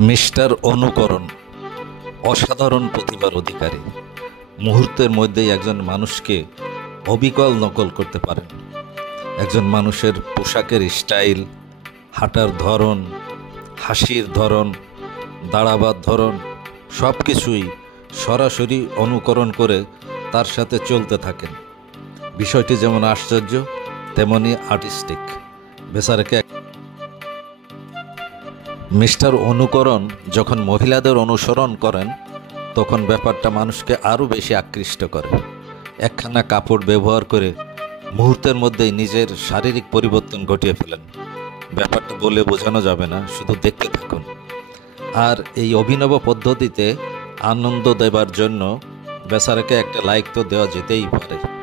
Mister অনুকরণ অসাধারণ প্রতিভার অধিকারী। মুহূর্তের মধ্যেই একজন মানুষকে অবিকল নকল করতে পারেন। একজন মানুষের পোশাকের স্টাইল, হাঁটার ধরন, হাসির ধরন, দাঁড়াবার ধরন সব কিছুই সরাসরি অনুকরণ করে তার সাথে চলতে থাকেন। বিষয়টি যেমন আশ্চর্য তেমনি আর্টিস্টিক। বেচারাকে মিস্টার অনুকরণ যখন মহিলাদের অনুসরণ করেন তখন ব্যাপারটা মানুষকে আরও বেশি আকৃষ্ট করে। একখানা কাপড় ব্যবহার করে মুহূর্তের মধ্যেই নিজের শারীরিক পরিবর্তন ঘটিয়ে ফেলেন। ব্যাপারটা বলে বোঝানো যাবে না, শুধু দেখতে থাকুন। আর এই অভিনব পদ্ধতিতে আনন্দ দেবার জন্য বেচারাকে একটা লাইক তো দেওয়া যেতেই পারে।